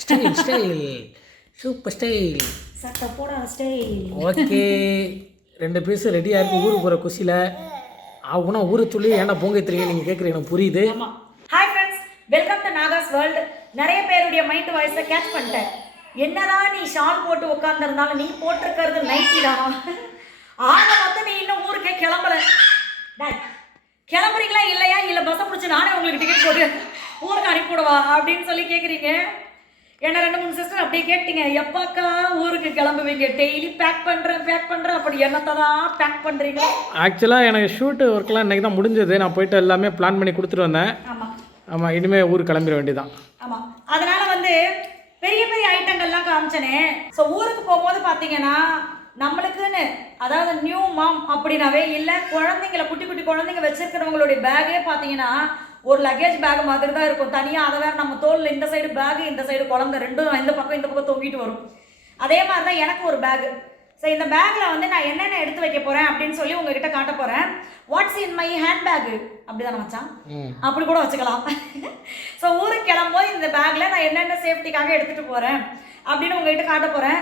Style style super style. சட்டை போடாத style. Okay, 2 piece ரெடியாக இருக்குது ஊருக்கு போகிற குஷியில். ஆகுனா ஊரை சொல்லி ஏன்னா பொங்க தெரியும் நீங்கள் கேட்குறீங்க, எனக்கு புரியுது. ஆமாம். Hi friends, welcome to Nahash world. நிறைய பேருடைய மைண்ட் வாய்ஸை கேட்ச் பண்ணிட்டேன். என்னதான் நீ ஷால் போட்டு உட்காந்துருந்தாலும் நீ போட்டிருக்கிறது நைட்டி தான். ஆக மொத்தம் நீ இன்னும் ஊருக்கே கிளம்பல. கிளம்புறீங்களா இல்லையா, இல்லை பஸ்ஸை பிடிச்சி நானே உங்களுக்கு டிக்கெட் போட்டு ஊருக்கு அனுப்பிவிடுவா அப்படின்னு சொல்லி கேட்குறீங்க. என்ன 2-3 சிஸ்டர் அப்படியே கேட்டீங்க, எப்பாக்கா ஊருக்கு கிளம்புவீங்க? டெய்லி பேக் பண்ணுறேன் அப்படி என்னத்தை தான் பேக் பண்ணுறீங்க? ஆக்சுவலாக எனக்கு ஷூட்டு ஒர்க்லாம் இன்றைக்கி தான் முடிஞ்சது. நான் போயிட்டு எல்லாமே பிளான் பண்ணி கொடுத்துட்டு வந்தேன். ஆமாம், இனிமேல் ஊருக்கு கிளம்பிட வேண்டியதான். ஆமாம், அதனால் வந்து பெரிய பெரிய ஐட்டங்கள்லாம் காமிச்சனே. ஸோ ஊருக்கு போகும்போது பார்த்தீங்கன்னா நம்மளுக்குன்னு, அதாவது நியூ மாம் அப்படின்னாவே இல்லை, குழந்தைங்கள குட்டி குட்டி குழந்தைங்க வச்சிருக்கிறவங்களுடைய பேக்கே பார்த்தீங்கன்னா ஒரு லக்கேஜ் பேக் மாதிரி தான் இருக்கும். தனியாக அதை வேறு நம்ம தோளில் இந்த சைடு பேகு, இந்த சைடு குழந்தை, ரெண்டும் இந்த பக்கம் தொங்கிட்டு வரும். அதே மாதிரி தான் எனக்கு ஒரு பேகு. ஸோ இந்த பேக்கில் வந்து நான் என்னென்ன எடுத்து வைக்க போகிறேன் அப்படின்னு சொல்லி உங்ககிட்ட காட்ட போகிறேன். What's in my hand bag அப்படி தானே வச்சான், அப்படி கூட வச்சுக்கலாம். ஸோ ஊருக்கு கிளம்போது இந்த பேக்கில் நான் என்னென்ன சேஃப்டிக்காக எடுத்துகிட்டு போகிறேன் அப்படின்னு உங்ககிட்ட காட்ட போகிறேன்.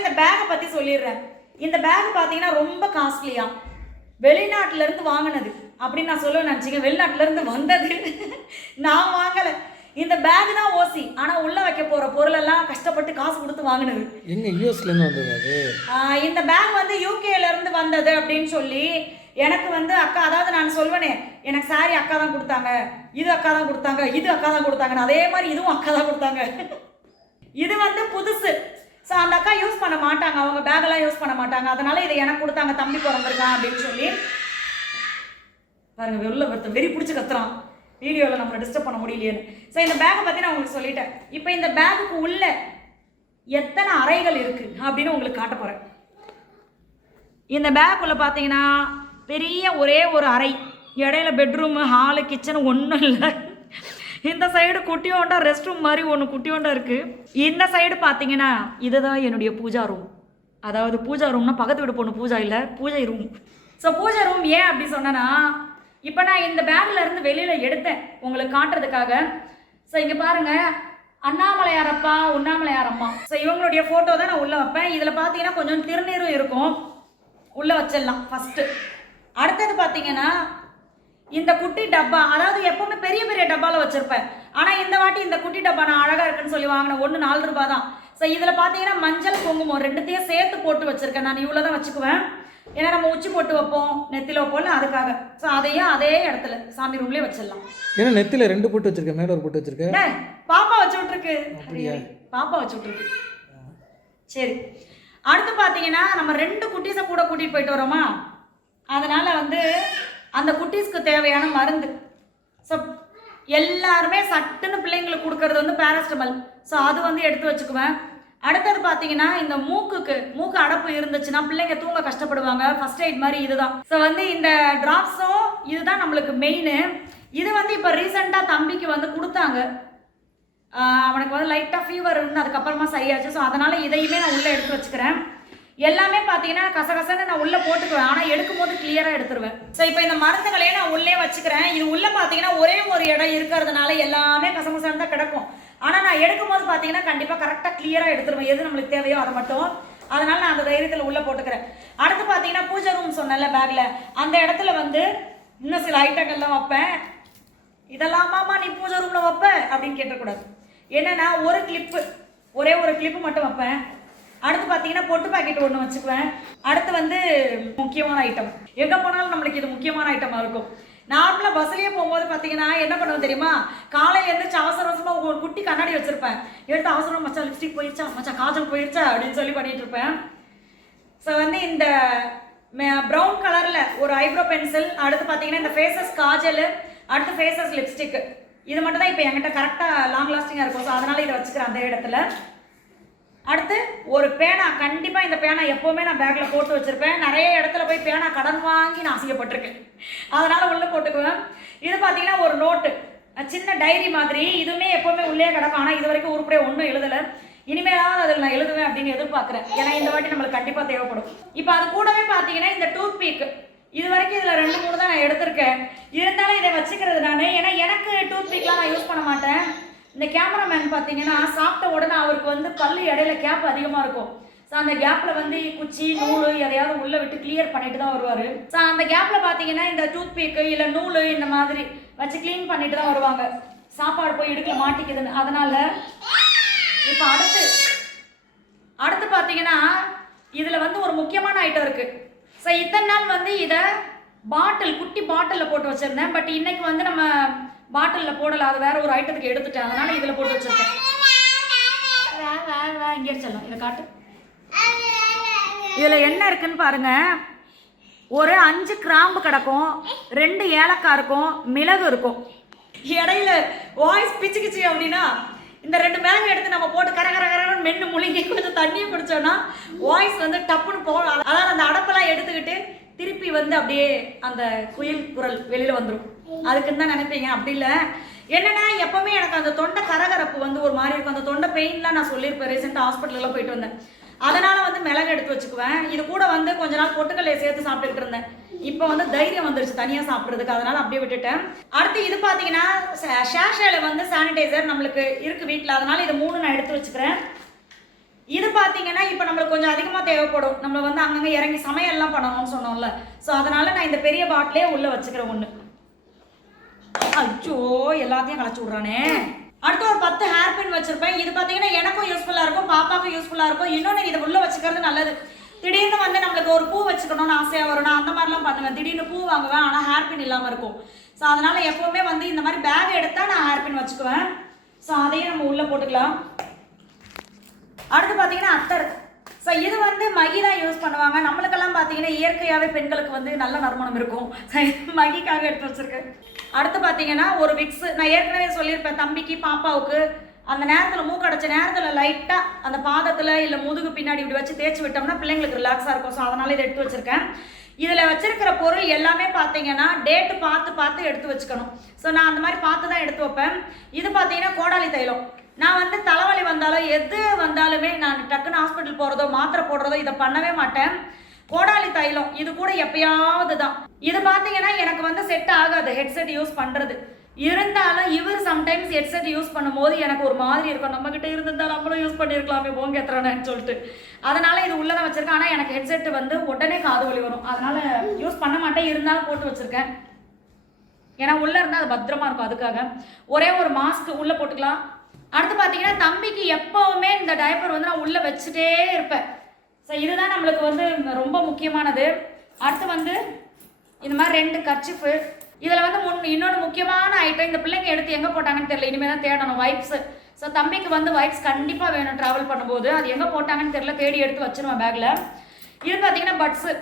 இந்த பேக்கை பற்றி சொல்லிடுறேன். இந்த பேக் பார்த்தீங்கன்னா ரொம்ப காஸ்ட்லியாக, வெளிநாட்டிலேருந்து வாங்கினது அப்படின்னு நான் சொல்லுவேன் நினச்சிங்க. வெளிநாட்டிலேருந்து வந்தது, நான் வாங்கலை. இந்த பேக் தான் ஓசி, ஆனால் உள்ளே வைக்க போகிற பொருளெல்லாம் கஷ்டப்பட்டு காசு கொடுத்து வாங்கினது. எங்கே யூஎஸ்லேருந்து வந்தது அது? இந்த பேக் வந்து யூகேலேருந்து வந்தது அப்படின்னு சொல்லி எனக்கு வந்து அக்கா, அதாவது நான் சொல்வேனே, எனக்கு சாரி அக்கா தான் கொடுத்தாங்க, இது அக்கா தான் கொடுத்தாங்க, இது அக்கா தான் கொடுத்தாங்கன்னு, அதே மாதிரி இதுவும் அக்கா தான் கொடுத்தாங்க. இது வந்து புதுசு. ஸோ அந்த அக்கா யூஸ் பண்ண மாட்டாங்க, அவங்க பேக்கெல்லாம் யூஸ் பண்ண மாட்டாங்க. அதனால இதை எனக்கு கொடுத்தாங்க, தம்பி பிறந்திருக்கான் அப்படின்னு சொல்லி. பாருங்க, வெளில ஒருத்தர் வெறி பிடிச்சி கத்துறான், வீடியோவில் நம்மளை டிஸ்டர்ப் பண்ண முடியலையேன்னு. ஸோ இந்த பேக்கை பற்றி நான் உங்களுக்கு சொல்லிட்டேன். இப்போ இந்த பேக்குக்கு உள்ள எத்தனை அறைகள் இருக்குது அப்படின்னு உங்களுக்கு காட்ட போகிறேன். இந்த பேக்குள்ளே பார்த்தீங்கன்னா பெரிய ஒரே ஒரு அறை, இடையில பெட்ரூமு, ஹாலு, கிச்சனு ஒன்றும் இல்லை. இந்த சைடு குட்டியோண்டா ரெஸ்ட் ரூம் மாதிரி ஒன்று குட்டியோண்டா இருக்குது. இந்த சைடு பார்த்தீங்கன்னா இதுதான் என்னுடைய பூஜா ரூம். அதாவது பூஜா ரூம்னா பக்கத்து வீடு பொண்ணு பூஜா இல்லை, பூஜை ரூம். ஸோ பூஜை ரூம் ஏன் அப்படி சொன்னேன்னா, இப்போ நான் இந்த பேக்கில் இருந்து வெளியில் எடுத்தேன் உங்களுக்கு காட்டுறதுக்காக. ஸோ இங்கே பாருங்கள், அண்ணாமலையார் அப்பா, உண்ணாமலையார் அம்மா. ஸோ இவங்களுடைய ஃபோட்டோ தான் நான் உள்ளே வைப்பேன். இதில் பார்த்தீங்கன்னா கொஞ்சம் திருநீரும் இருக்கும், உள்ளே வச்சிடலாம் ஃபஸ்ட்டு. அடுத்தது பார்த்தீங்கன்னா இந்த குட்டி டப்பா, அதாவது எப்போவுமே பெரிய பெரிய டப்பாவில் வச்சுருப்பேன். ஆனால் இந்த வாட்டி இந்த குட்டி டப்பா நான் அழகாக இருக்குன்னு சொல்லி வாங்கினேன். 1 4 ரூபா தான். ஸோ இதில் பார்த்தீங்கன்னா மஞ்சள், குங்குமம் ரெண்டுத்தையும் சேர்த்து போட்டு வச்சுருக்கேன். நான் இவ்வளோ தான் வச்சுக்குவேன், ஏன்னா நம்ம உச்சி போட்டு வைப்போம், நெத்தில வைப்போம்ல, அதுக்காக. ஸோ அதையும் அதே இடத்துல சாமி ரூம்லேயே வச்சிடலாம். ஏன்னா நெத்தில 2 போட்டு வச்சிருக்கேன், மேலே ஒரு போட்டு வச்சிருக்கேன். பாப்பா வச்சு விட்ருக்கு, பாப்பா வச்சு விட்ருக்கு. சரி, அடுத்து பார்த்தீங்கன்னா நம்ம 2 குட்டீஸை கூட கூட்டிகிட்டு போயிட்டு வரோமா, அதனால் வந்து அந்த குட்டீஸ்க்கு தேவையான மருந்து. ஸோ எல்லாருமே சட்டுன்னு பிள்ளைங்களுக்கு கொடுக்கறது வந்து பேராசிட்டமல். ஸோ அது வந்து எடுத்து வச்சுக்குவேன். அடுத்தது பார்த்தீங்கன்னா இந்த மூக்கு அடப்பு இருந்துச்சுன்னா பிள்ளைங்க தூங்க கஷ்டப்படுவாங்க, ஃபர்ஸ்ட் எய்ட் மாதிரி இதுதான். ஸோ வந்து இந்த ட்ராப்ஸும் இதுதான் நம்மளுக்கு மெயின். இது வந்து இப்போ ரீசெண்டாக தம்பிக்கு வந்து கொடுத்தாங்க. அவனுக்கு வந்து லைட்டாக ஃபீவர் இருந்து அதுக்கப்புறமா சரியாச்சு. ஸோ அதனால் இதையுமே நான் உள்ளே எடுத்து வச்சுக்கிறேன். எல்லாமே பார்த்தீங்கன்னா கசகசன்னு நான் உள்ளே போட்டுக்குவேன், ஆனால் எடுக்கும் போது கிளியராக எடுத்துருவேன். ஸோ இப்போ இந்த மருந்துகளையே நான் உள்ளே வச்சுக்கிறேன். இது உள்ளே பார்த்தீங்கன்னா ஒரே ஒரு இடம் இருக்கிறதுனால எல்லாமே கசகசன்னு தான் கிடக்கும். ஆனால் நான் எடுக்கும் போது பார்த்தீங்கன்னா கண்டிப்பாக கரெக்டாக கிளியராக எடுத்துருவேன், எது நம்மளுக்கு தேவையோ அதை மட்டும். அதனால் நான் அந்த தைரியத்தில் உள்ளே போட்டுக்கிறேன். அடுத்து பார்த்தீங்கன்னா பூஜை ரூம் சொன்னல பேக்கில், அந்த இடத்துல வந்து இன்னும் சில ஐட்டங்கள்லாம் வைப்பேன். இதெல்லாமாம்மா நீ பூஜை ரூமில் வைப்ப அப்படின்னு கேட்டக்கூடாது. என்னென்னா ஒரே ஒரு கிளிப்பு மட்டும் வைப்பேன். அடுத்து பார்த்தீங்கன்னா பொட்டு பாக்கெட் ஒன்று வச்சுக்குவேன். அடுத்து வந்து முக்கியமான ஐட்டம், எங்கே போனாலும் நம்மளுக்கு இது முக்கியமான ஐட்டமாக இருக்கும். நார்மலாக பஸ்லேயே போகும்போது பார்த்தீங்கன்னா என்ன பண்ணுவேன் தெரியுமா, காலையில் எழுந்திரிச்சு அவசரமாக ஒரு குட்டி கண்ணாடி வச்சுருப்பேன். எடுத்து அவசரம் மச்சா லிப்ஸ்டிக் போயிடுச்சா, மச்சா காஜல் போயிடுச்சா அப்படின்னு சொல்லி பண்ணிகிட்டு இருப்பேன். ஸோ வந்து இந்த ப்ரௌன் கலரில் ஒரு ஐப்ரோ பென்சில், அடுத்து பார்த்தீங்கன்னா இந்த ஃபேஸஸ் காஜல், அடுத்து ஃபேஸஸ் லிப்ஸ்டிக், இது மட்டும் தான் இப்போ என்கிட்ட கரெக்டாக லாங் லாஸ்டிங்காக இருக்கும். ஸோ அதனால் இதை வச்சுக்கிறேன் அந்த இடத்துல. அடுத்து ஒரு பேனா, கண்டிப்பாக இந்த பேனா எப்போவுமே நான் பேக்கில் போட்டு வச்சுருப்பேன். நிறைய இடத்துல போய் பேனா கடன் வாங்கி நான் அசிங்கப்பட்டிருக்கேன், அதனால் உள்ளே போட்டுக்குவேன். இது பார்த்தீங்கன்னா ஒரு நோட்டு, சின்ன டைரி மாதிரி, இதுவுமே எப்போவுமே உள்ளே கிடக்கும். ஆனால் இது வரைக்கும் உருப்படியாக ஒன்றும் எழுதலை. இனிமேலாவது அதில் நான் எழுதுவேன் அப்படின்னு எதிர்பார்க்குறேன், ஏன்னா இந்த வாட்டி நம்மளுக்கு கண்டிப்பாக தேவைப்படும். இப்போ அது கூடவே பார்த்தீங்கன்னா இந்த டூத் பீக், இது வரைக்கும் இதில் 2-3 தான் நான் எடுத்திருக்கேன். இருந்தாலும் இதை வச்சுக்கிறது நான். ஏன்னா எனக்கு டூத் பிக்லாம் நான் யூஸ் பண்ண மாட்டேன். இந்த கேமராமேன் பார்த்தீங்கன்னா சாப்பிட்ட உடனே அவருக்கு வந்து பல்லு இடையில கேப் அதிகமாக இருக்கும். ஸோ அந்த கேப்பில் வந்து குச்சி நூல் எதையாவது உள்ளே விட்டு கிளியர் பண்ணிட்டு தான் வருவார். ஸோ அந்த கேப்பில் பார்த்தீங்கன்னா இந்த டூத் பிக்கு இல்லை நூல் இந்த மாதிரி வச்சு க்ளீன் பண்ணிட்டு தான் வருவாங்க. சாப்பாடு போய் இடுக்கல மாட்டிக்குதுன்னு. அதனால் இப்போ அடுத்து பார்த்தீங்கன்னா இதில் வந்து ஒரு முக்கியமான ஐட்டம் இருக்குது. ஸோ இத்தனை நாள் வந்து இதை குட்டி பாட்டிலில் போட்டு வச்சுருந்தேன். பட் இன்னைக்கு வந்து நம்ம பாட்டிலில் போடலை, அது வேற ஒரு ஐட்டத்துக்கு எடுத்துட்டேன். அதனால் இதில் போட்டு வச்சுருக்கேன். இங்கே சொல்லலாம், இதை காட்டு. இதில் என்ன இருக்குன்னு பாருங்க. ஒரு 5 கிராம்பு கிடக்கும், 2 ஏலக்காய் இருக்கும், மிளகு இருக்கும். இடையில வாய்ஸ் பிச்சுக்கிச்சு அப்படின்னா இந்த 2 மிளகு எடுத்து நம்ம போட்டு கரகரன்னு மென்று முழுங்கி கொஞ்சம் தண்ணியை குடிச்சோன்னா வாய்ஸ் வந்து டப்புன்னு போகும். அதாவது அந்த அடப்பெல்லாம் எடுத்துக்கிட்டு திருப்பி வந்து அப்படியே அந்த குயில் குரல் வெளியில் வந்துடும். அதுக்குன்னு தான் நினைப்பீங்க. அப்படி இல்லை. என்னன்னா எப்பவுமே எனக்கு அந்த தொண்டை கரகரப்பு வந்து ஒரு மாதிரி இருக்கும். அந்த தொண்டை பெயின்லாம் நான் சொல்லியிருப்பேன். ரீசெண்டாக ஹாஸ்பிட்டலுக்குலாம் போயிட்டு வந்தேன். அதனால் வந்து மிளகு எடுத்து வச்சுக்குவேன். இது கூட வந்து கொஞ்ச நாள் பொட்டுக்கல்லையை சேர்த்து சாப்பிட்டுக்கிட்டு இருந்தேன். இப்போ வந்து தைரியம் வந்துருச்சு தனியாக சாப்பிட்றதுக்கு. அதனால் அப்படியே விட்டுட்டேன். அடுத்து இது பார்த்தீங்கன்னா ஷேஷேல வந்து சானிடைசர் நம்மளுக்கு இருக்குது வீட்டில். அதனால் இது 3 நான் எடுத்து வச்சுக்கிறேன். இது பார்த்தீங்கன்னா இப்போ நம்மளுக்கு கொஞ்சம் அதிகமாக தேவைப்படும். நம்ம வந்து அங்கங்கே இறங்கி சமையல்லாம் பண்ணணும்னு சொன்னோம்ல. ஸோ அதனால் நான் இந்த பெரிய பாட்டிலே உள்ளே வச்சுக்கிறேன் 1. அச்சோ எல்லாத்தையும் கலச்சு விட்றானே. அடுத்து ஒரு 10 ஹேர் பின் வச்சுருப்பேன். இது பார்த்தீங்கன்னா எனக்கும் யூஸ்ஃபுல்லாக இருக்கும், பாப்பாவுக்கும் யூஸ்ஃபுல்லாக இருக்கும். இன்னொன்று இதை உள்ளே வச்சுக்கிறது நல்லது. திடீர்னு வந்து நம்மளுக்கு ஒரு பூ வச்சுக்கணும்னு ஆசையாக வரும். நான் அந்த மாதிரிலாம் பண்ணுவேன். திடீர்னு பூ வாங்குவேன், ஆனால் ஹேர் பின் இல்லாமல் இருக்கும். ஸோ அதனால் எப்போவுமே வந்து இந்த மாதிரி பேக் எடுத்தால் நான் ஹேர் பின் வச்சுக்குவேன். ஸோ அதையும் நம்ம உள்ளே போட்டுக்கலாம். அடுத்து பார்த்தீங்கன்னா அத்தர். ஸோ இது வந்து மகி தான் யூஸ் பண்ணுவாங்க. நம்மளுக்கெல்லாம் பார்த்தீங்கன்னா இயற்கையாகவே பெண்களுக்கு வந்து நல்ல நறுமணம் இருக்கும். மகிக்காக எடுத்து வச்சுருக்கேன். அடுத்து பார்த்தீங்கன்னா ஒரு விக்ஸு. நான் ஏற்கனவே சொல்லியிருப்பேன் தம்பிக்கு பாப்பாவுக்கு அந்த நேரத்தில் மூக்கடைச்ச நேரத்தில் லைட்டாக அந்த பாதத்தில் இல்லை முதுகு பின்னாடி இப்படி வச்சு தேய்ச்சி விட்டோம்னா பிள்ளைங்களுக்கு ரிலாக்ஸாக இருக்கும். ஸோ அதனால் இதை எடுத்து வச்சுருக்கேன். இதில் வச்சிருக்கிற பொருள் எல்லாமே பார்த்தீங்கன்னா டேட்டு பார்த்து எடுத்து வச்சுக்கணும். ஸோ நான் அந்த மாதிரி பார்த்து தான் எடுத்து வைப்பேன். இது பார்த்தீங்கன்னா கோடாலி தைலம். நான் வந்து தலைவலி வந்தாலும் எது வந்தாலுமே நான் டக்குன்னு ஹாஸ்பிட்டல் போகிறதோ மாத்திரை போடுறதோ இதை பண்ணவே மாட்டேன். கோடாலி தைலம் இது கூட எப்பயாவது தான். இது பார்த்தீங்கன்னா எனக்கு வந்து செட் ஆகாது ஹெட்செட் யூஸ் பண்ணுறது. இருந்தாலும் இவர் சம்டைம்ஸ் ஹெட்செட் யூஸ் பண்ணும்போது எனக்கு ஒரு மாதிரி இருக்கும். நம்மக்கிட்ட இருந்திருந்தால் நம்மளும் யூஸ் பண்ணியிருக்கலாமே போங்க எத்தனைன்னு சொல்லிட்டு. அதனால் இது உள்ளே தான் வச்சுருக்கேன். ஆனால் எனக்கு ஹெட்செட் வந்து உடனே காது வலி வரும். அதனால் யூஸ் பண்ண மாட்டேன். இருந்தாலும் போட்டு வச்சுருக்கேன். ஏன்னா உள்ளே இருந்தால் அது பத்திரமா இருக்கும். அதுக்காக ஒரே ஒரு மாஸ்க் உள்ளே போட்டுக்கலாம். அடுத்து பார்த்தீங்கன்னா தம்பிக்கு எப்போவுமே இந்த டைப்பர் வந்து நான் உள்ளே வச்சுட்டே இருப்பேன். ஸோ இதுதான் நம்மளுக்கு வந்து ரொம்ப முக்கியமானது. அடுத்து வந்து இந்த மாதிரி 2 கர்ச்சிஃபு. இதில் வந்து இன்னொன்று முக்கியமான ஐட்டம் இந்த பிள்ளைங்க எடுத்து எங்கே போட்டாங்கன்னு தெரியல. இனிமேல் தான் தேடணும். வைப்ஸு. ஸோ தம்பிக்கு வந்து வைப்ஸ் கண்டிப்பாக வேணும் ட்ராவல் பண்ணும்போது. அது எங்கே போட்டாங்கன்னு தெரியல. தேடி எடுத்து வச்சிருவேன் பேக்கில். இது பார்த்தீங்கன்னா பட்ஸு.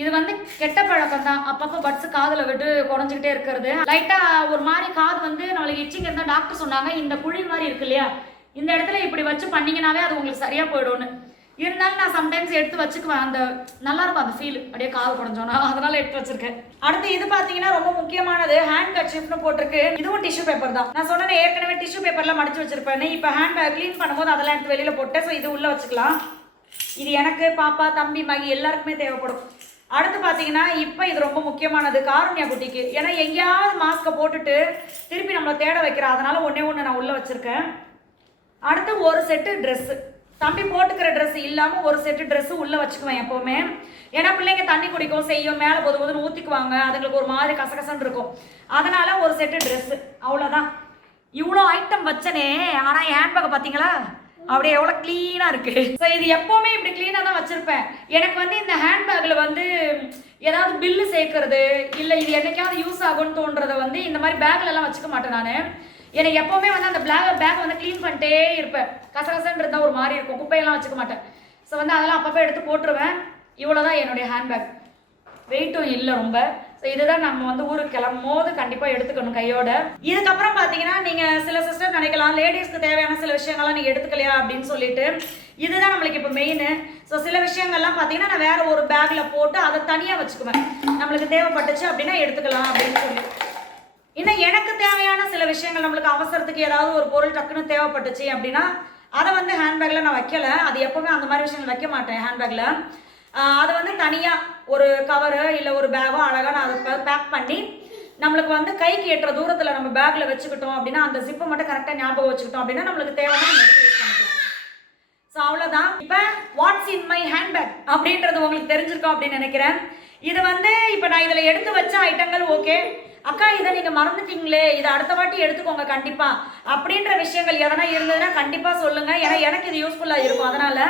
இது வந்து கெட்ட பழக்கம் தான். அப்பப்போ பட்ஸு காதில் விட்டு குறைஞ்சிக்கிட்டே இருக்கிறது. லைட்டாக ஒரு மாதிரி காது வந்து நம்மளுக்கு இச்சிங்க இருந்தால் டாக்டர் சொன்னாங்க இந்த குழி மாதிரி இருக்கு இல்லையா, இந்த இடத்துல இப்படி வச்சு பண்ணிங்கனாவே அது உங்களுக்கு சரியாக போயிடும்னு. இருந்தாலும் நான் சம்டைம்ஸ் எடுத்து வச்சுக்குவேன். அந்த நல்லா இருக்கும் அந்த ஃபீல் அப்படியே காது குறைஞ்சோன்னா. அதனால எடுத்து வச்சிருக்கேன். அடுத்து இது பார்த்தீங்கன்னா ரொம்ப முக்கியமானது ஹேண்ட் கர்ச்சீஃப்னு போட்டிருக்கு. இதுவும் டிஷ்யூ பேப்பர் தான். நான் சொன்னேன் ஏற்கனவே டிஷ்யூ பேப்பர்லாம் மடிச்சு வச்சிருப்பேன். இப்போ ஹேண்ட் க்ளீன் பண்ணும்போது அதெல்லாம் எடுத்து வெளியில் போட்டேன். ஸோ இது உள்ளே வச்சுக்கலாம். இது எனக்கு பாப்பா தம்பி மகி எல்லாருக்குமே தேவைப்படும். அடுத்து பார்த்தீங்கன்னா இப்போ இது ரொம்ப முக்கியமானது காருண்யா குட்டிக்கு. ஏன்னா எங்கேயாவது மாஸ்கை போட்டுட்டு திருப்பி நம்மளை தேட வைக்கிறேன். அதனால ஒன்று நான் உள்ளே வச்சுருக்கேன். அடுத்து ஒரு செட்டு ட்ரெஸ்ஸு. தம்பி போட்டுக்கிற ட்ரெஸ் இல்லாமல் ஒரு செட்டு ட்ரெஸ்ஸு உள்ளே வச்சுக்குவேன் எப்போவுமே. ஏன்னா பிள்ளைங்க தண்ணி குடிக்கும் செய்யும், மேலே பொதுன்னு ஊற்றிக்குவாங்க, அதுங்களுக்கு ஒரு மாதிரி கசகசன்னு இருக்கும். அதனால் ஒரு செட்டு ட்ரெஸ்ஸு அவ்வளோதான். இவ்வளோ ஐட்டம் வச்சனே. ஆனால் ஹேண்ட்பேக்கை பார்த்தீங்களா அப்படியே எவ்வளோ க்ளீனாக இருக்குது. ஸோ இது எப்போவுமே இப்படி க்ளீனாக தான் வச்சுருப்பேன். எனக்கு வந்து இந்த ஹேண்ட்பேக்கில் வந்து ஏதாவது பில்லு சேர்க்கறது இல்லை இது என்னைக்காவது யூஸ் ஆகும்னு தோன்றதை வந்து இந்த மாதிரி பேக்லலாம் வச்சுக்க மாட்டேன் நான். எனக்கு எப்போவுமே வந்து அந்த பேக் வந்து க்ளீன் பண்ணிட்டே இருப்பேன். கசகசன்னு இருந்தால் ஒரு மாதிரி இருக்கும். குப்பையெல்லாம் வச்சுக்க மாட்டேன். ஸோ வந்து அதெல்லாம் அப்பப்போ எடுத்து போட்டுருவேன். இவ்வளோ தான் என்னுடைய ஹேண்ட்பேக். வெயிட்டும் இல்லை ரொம்ப. ஸோ இதுதான் நம்ம வந்து ஊருக்கு கிளம்பும் போது கண்டிப்பாக எடுத்துக்கணும் கையோட. இதுக்கப்புறம் பார்த்தீங்கன்னா நீங்கள் சில சிஸ்டர் நினைக்கலாம் லேடிஸ்க்கு தேவையான சில விஷயங்கள்லாம் நீங்கள் எடுத்துக்கலையா அப்படின்னு சொல்லிட்டு. இதுதான் நம்மளுக்கு இப்போ மெயின். ஸோ சில விஷயங்கள்லாம் பார்த்தீங்கன்னா நான் வேறு ஒரு பேக்கில் போட்டு அதை தனியாக வச்சுக்குவேன். நம்மளுக்கு தேவைப்பட்டுச்சு அப்படின்னா எடுத்துக்கலாம் அப்படின்னு சொல்லி. இன்னும் எனக்கு தேவையான சில விஷயங்கள் நம்மளுக்கு அவசரத்துக்கு ஏதாவது ஒரு பொருள் டக்குன்னு தேவைப்பட்டுச்சு அப்படின்னா அதை வந்து ஹேண்ட்பேக்கில் நான் வைக்கலை. அது எப்போவுமே அந்த மாதிரி விஷயங்கள் வைக்க மாட்டேன் ஹேண்ட்பேக்கில். அதை வந்து தனியாக ஒரு கவரு இல்லை ஒரு பேகோ அழகாக நான் அதை பேக் பண்ணி நம்மளுக்கு வந்து கைக்கு எட்டுற தூரத்தில் நம்ம பேக்கில் வச்சுக்கிட்டோம் அப்படின்னா அந்த ஜிப்பை மட்டும் கரெக்டாக ஞாபகம் வச்சுக்கிட்டோம் அப்படின்னா நம்மளுக்கு தேவையான நம்ம எடுத்து யூஸ் பண்ணிக்கலாம். ஸோ அவ்வளோதான். இப்போ வாட்ஸ் இன் மை ஹேண்ட்பேக் அப்படின்றது உங்களுக்கு தெரிஞ்சிருக்கோம் அப்படின்னு நினைக்கிறேன். இது வந்து இப்போ நான் இதில் எடுத்து வச்ச ஐட்டங்கள் ஓகே, அக்கா இதை நீங்கள் மறந்துட்டீங்களே, இதை அடுத்த வாட்டி எடுத்துக்கோங்க கண்டிப்பாக அப்படின்ற விஷயங்கள் எதனா இருந்ததுன்னா கண்டிப்பாக சொல்லுங்கள். ஏன்னா எனக்கு இது யூஸ்ஃபுல்லாக இருக்கும். அதனால்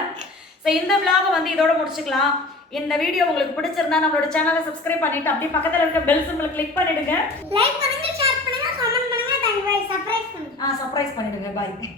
ஸோ இந்த விலாகை வந்து இதோட முடிச்சுக்கலாம். இந்த வீடியோ உங்களுக்கு பிடிச்சிருந்தா நம்மளோட சேனலை சப்ஸ்கிரைப் பண்ணிட்டு அப்படியே பக்கத்தில் இருக்க பெல் சிம்பிளை கிளிக் பண்ணிடுங்க. லைக் பண்ணுங்க, ஷேர் பண்ணுங்க, கமெண்ட் பண்ணுங்க, சர்ப்ரைஸ் பண்ணுங்க. சர்ப்ரைஸ் பண்ணிடுங்க. பாய்.